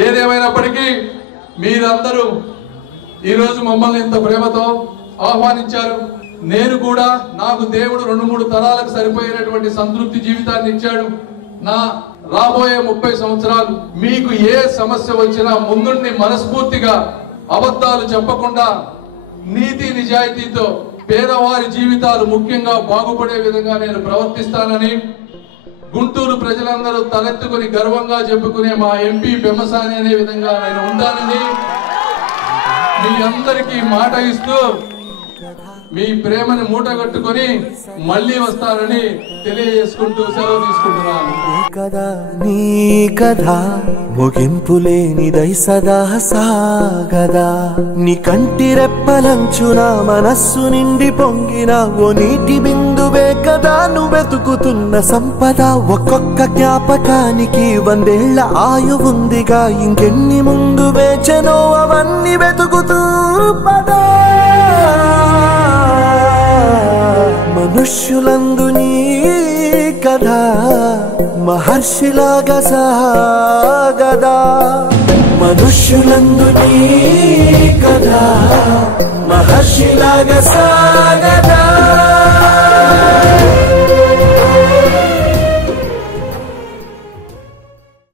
ఏదేమైనప్పటికీ మీరందరూ ఈరోజు మమ్మల్ని ఇంత ప్రేమతో ఆహ్వానించారు. నేను కూడా నాకు దేవుడు 2-3 తరాలకు సరిపోయేటువంటి సంతృప్తి జీవితాన్ని ఇచ్చాడు. నా రాబోయే 30 సంవత్సరాలు మీకు ఏ సమస్య వచ్చినా ముందుండి మనస్ఫూర్తిగా అబద్ధాలు చెప్పకుండా నీతి నిజాయితీతో పేదవారి జీవితాలు ముఖ్యంగా బాగుపడే విధంగా నేను ప్రవర్తిస్తానని, గుంటూరు ప్రజలందరూ తలెత్తుకుని గర్వంగా చెప్పుకునే మా ఎంపీ పెమ్మసాని అనే విధంగా నేను ఉంటానని మీ అందరికీ మాట ఇస్తూ మీ ప్రేమని మూటగట్టుకొని మళ్ళీ వస్తానని తెలియజేసుకుంటూ సెలవు తీసుకుంటున్నాను. కదా నీ కథ ముగింపులేనిదై సదా సాగదా, నీ కంటి రెప్పలంచున మనస్సు నిండి పొంగిన ఓ నీటి బిందువే కదా నువ్వెతుకుతున్న సంపద. ఒక్కొక్క జ్ఞాపకానికి 100 ఏళ్ల ఆయువుందిగా, ఇంకెన్ని ముందు వేచనో అవన్నీ వెతుకుతూ పదా. మనుష్యులందు నీ కథ మహర్షిలాగా సాగదా, మనుష్యులందు నీ కథ మహర్షిలాగా సాగదా.